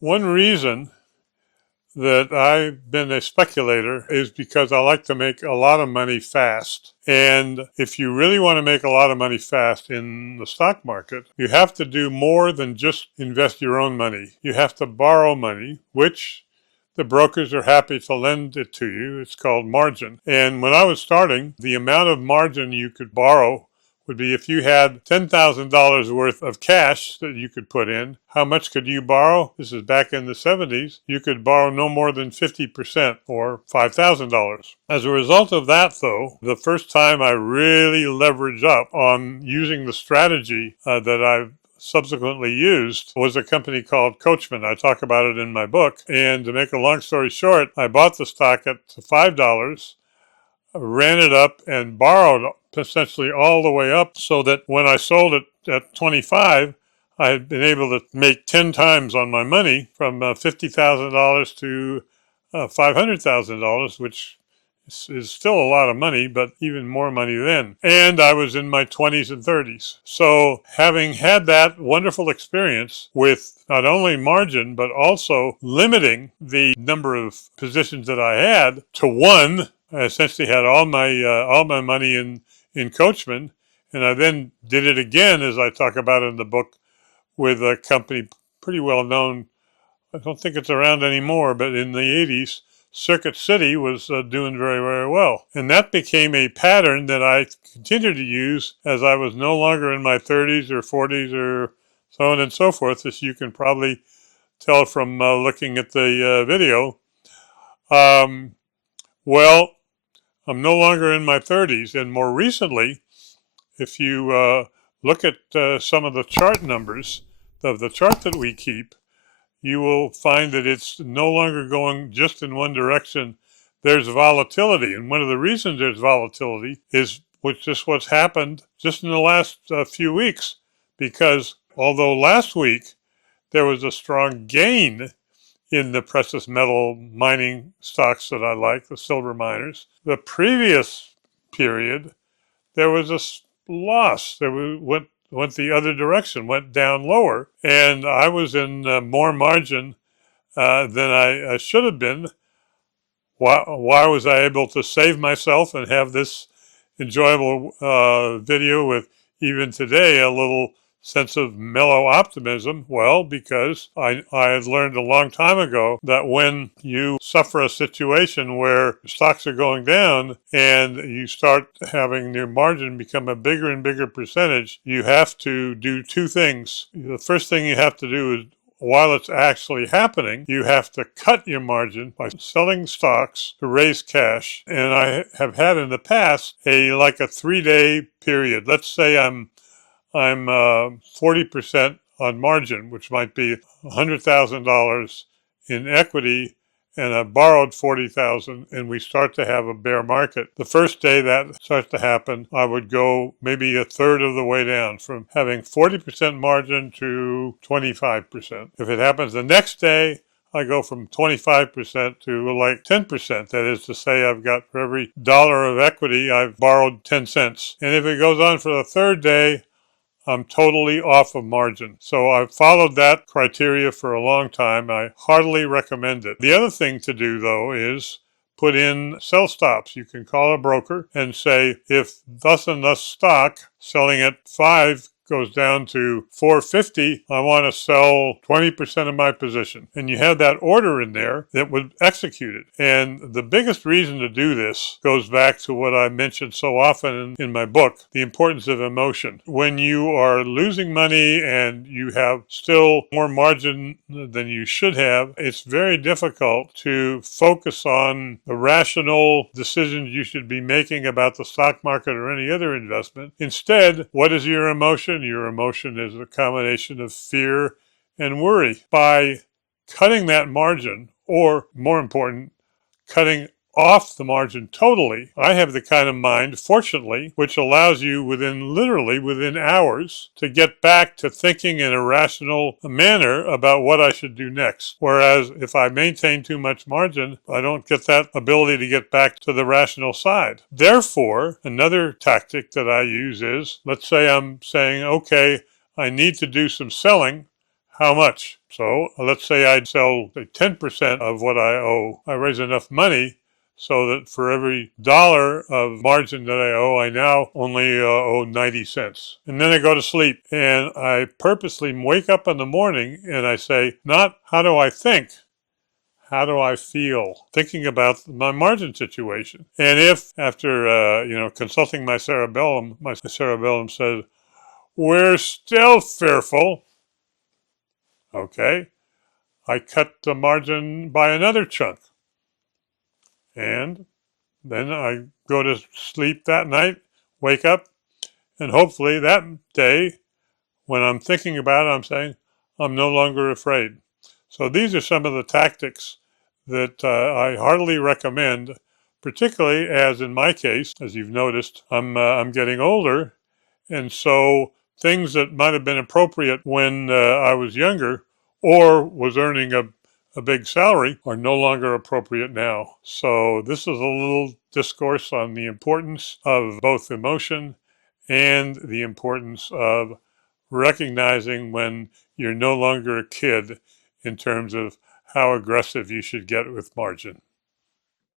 One reason that I've been a speculator is because I like to make a lot of money fast. And if you really want to make a lot of money fast in the stock market, you have to do more than just invest your own money. You have to borrow money, which the brokers are happy to lend it to you. It's called margin. And when I was starting, the amount of margin you could borrow would be if you had $10,000 worth of cash that you could put in, how much could you borrow? This is back in the 70s. You could borrow no more than 50% or $5,000. As a result of that, though, the first time I really leveraged up on using the strategy that I've subsequently used was a company called Coachman. I talk about it in my book. And to make a long story short, I bought the stock at $5, ran it up and borrowed essentially all the way up so that when I sold it at 25, I had been able to make 10 times on my money from $50,000 to $500,000, which is still a lot of money, but even more money then. And I was in my 20s and 30s. So having had that wonderful experience with not only margin, but also limiting the number of positions that I had to one, I essentially had all my money in Coachman, and I then did it again, as I talk about in the book, with a company pretty well known. I don't think it's around anymore, but in the 80s, Circuit City was doing very, very well. And that became a pattern that I continued to use as I was no longer in my 30s or 40s or so on and so forth, as you can probably tell from looking at the video. Well, I'm no longer in my 30s, and more recently, if you look at some of the chart numbers of the chart that we keep, you will find that it's no longer going just in one direction. There's volatility, and one of the reasons there's volatility is what's happened just in the last few weeks, because although last week there was a strong gain in the precious metal mining stocks that I like, the silver miners. The previous period, there was a loss. Went the other direction, went down lower, and I was in more margin than I should have been. Why was I able to save myself and have this enjoyable video with even today a little sense of mellow optimism? Well, because I had learned a long time ago that when you suffer a situation where stocks are going down and you start having your margin become a bigger and bigger percentage, you have to do two things. The first thing you have to do is, while it's actually happening, you have to cut your margin by selling stocks to raise cash. And I have had in the past a 3-day period. Let's say I'm 40% on margin, which might be $100,000 in equity, and I borrowed $40,000, and we start to have a bear market. The first day that starts to happen, I would go maybe a third of the way down from having 40% margin to 25%. If it happens the next day, I go from 25% to 10%. That is to say, I've got for every dollar of equity, I've borrowed 10 cents. And if it goes on for the third day, I'm totally off of margin. So I've followed that criteria for a long time. I heartily recommend it. The other thing to do, though, is put in sell stops. You can call a broker and say, if thus and thus stock selling at 5 goes down to 450, I want to sell 20% of my position. And you have that order in there that would execute it. And the biggest reason to do this goes back to what I mentioned so often in my book, the importance of emotion. When you are losing money and you have still more margin than you should have, it's very difficult to focus on the rational decisions you should be making about the stock market or any other investment. Instead, what is your emotion? Your emotion is a combination of fear and worry. By cutting that margin, or more important, cutting off the margin totally, I have the kind of mind, fortunately, which allows you literally within hours to get back to thinking in a rational manner about what I should do next. Whereas if I maintain too much margin, I don't get that ability to get back to the rational side. Therefore, another tactic that I use is, let's say I'm saying, okay, I need to do some selling. how much? So let's say I'd sell 10% of what I owe. I raise enough money so that for every dollar of margin that I owe, I now only owe 90 cents. And then I go to sleep and I purposely wake up in the morning and I say, not how do I think? How do I feel? Thinking about my margin situation. And if after, consulting my cerebellum says, we're still fearful, okay, I cut the margin by another chunk. And then I go to sleep that night, wake up, and hopefully that day, when I'm thinking about it, I'm saying, I'm no longer afraid. So these are some of the tactics that I heartily recommend, particularly as in my case, as you've noticed, I'm getting older. And so things that might have been appropriate when I was younger or was earning a big salary are no longer appropriate now. So this is a little discourse on the importance of both emotion and the importance of recognizing when you're no longer a kid in terms of how aggressive you should get with margin.